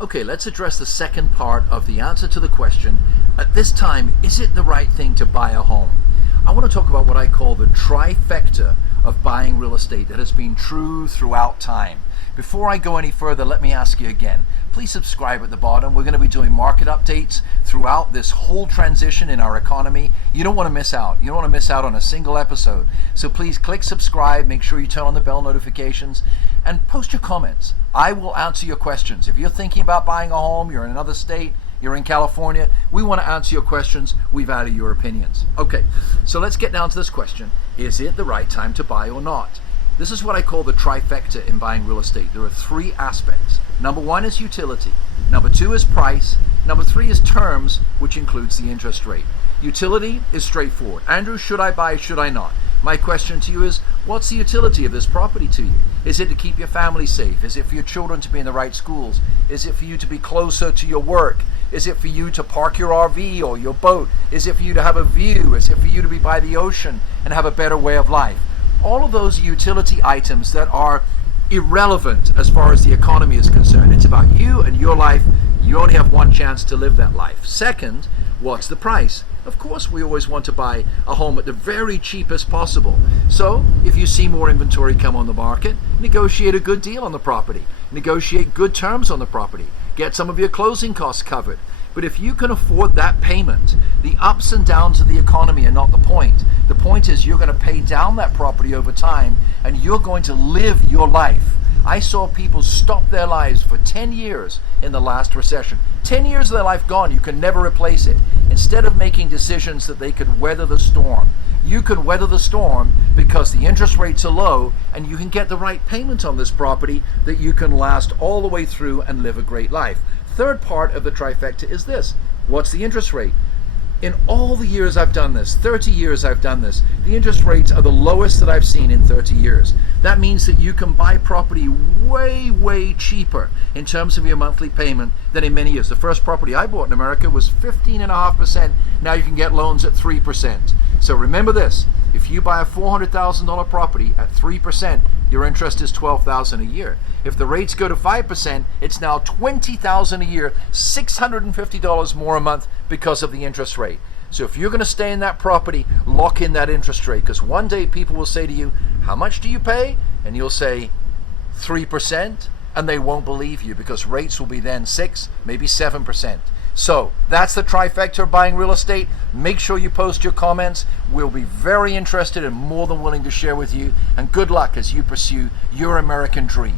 Okay, let's address the second part of the answer to the question. At this time, is it the right thing to buy a home? I want to talk about what I call the trifecta of buying real estate that has been true throughout time. Before I go any further, let me ask you again. Please subscribe at the bottom. We're going to be doing market updates throughout this whole transition in our economy. You don't want to miss out. You don't want to miss out on a single episode. So please click subscribe, make sure you turn on the bell notifications, and post your comments. I will answer your questions. If you're thinking about buying a home, you're in another state, you're in California, we want to answer your questions. We value your opinions. Okay, so let's get down to this question. Is it the right time to buy or not? This is what I call the trifecta in buying real estate. There are three aspects. Number one is utility. Number two is price. Number three is terms, which includes the interest rate. Utility is straightforward. Andrew, should I buy, should I not? My question to you is, what's the utility of this property to you? Is it to keep your family safe? Is it for your children to be in the right schools? Is it for you to be closer to your work? Is it for you to park your RV or your boat? Is it for you to have a view? Is it for you to be by the ocean and have a better way of life? All of those utility items that are irrelevant as far as the economy is concerned. It's about you and your life. You only have one chance to live that life. Second, what's the price? Of course, we always want to buy a home at the very cheapest possible. So, if you see more inventory come on the market, negotiate a good deal on the property. Negotiate good terms on the property. Get some of your closing costs covered. But if you can afford that payment, the ups and downs of the economy are not the point. The point is you're going to pay down that property over time and you're going to live your life. I saw people stop their lives for 10 years in the last recession. 10 years of their life gone, you can never replace it. Instead of making decisions that they could weather the storm, you can weather the storm because the interest rates are low and you can get the right payment on this property that you can last all the way through and live a great life. Third part of the trifecta is this. What's the interest rate? In all the years I've done this, 30 years I've done this, the interest rates are the lowest that I've seen in 30 years. That means that you can buy property way, way cheaper in terms of your monthly payment than in many years. The first property I bought in America was 15.5%. Now you can get loans at 3%. So remember this, if you buy a $400,000 property at 3%, your interest is $12,000 a year. If the rates go to 5%, it's now $20,000 a year, $650 more a month because of the interest rate. So if you're going to stay in that property, lock in that interest rate, because one day people will say to you, how much do you pay? And you'll say 3%, and they won't believe you because rates will be then 6, maybe 7%. So that's the trifecta of buying real estate. Make sure you post your comments. We'll be very interested and more than willing to share with you. And good luck as you pursue your American dream.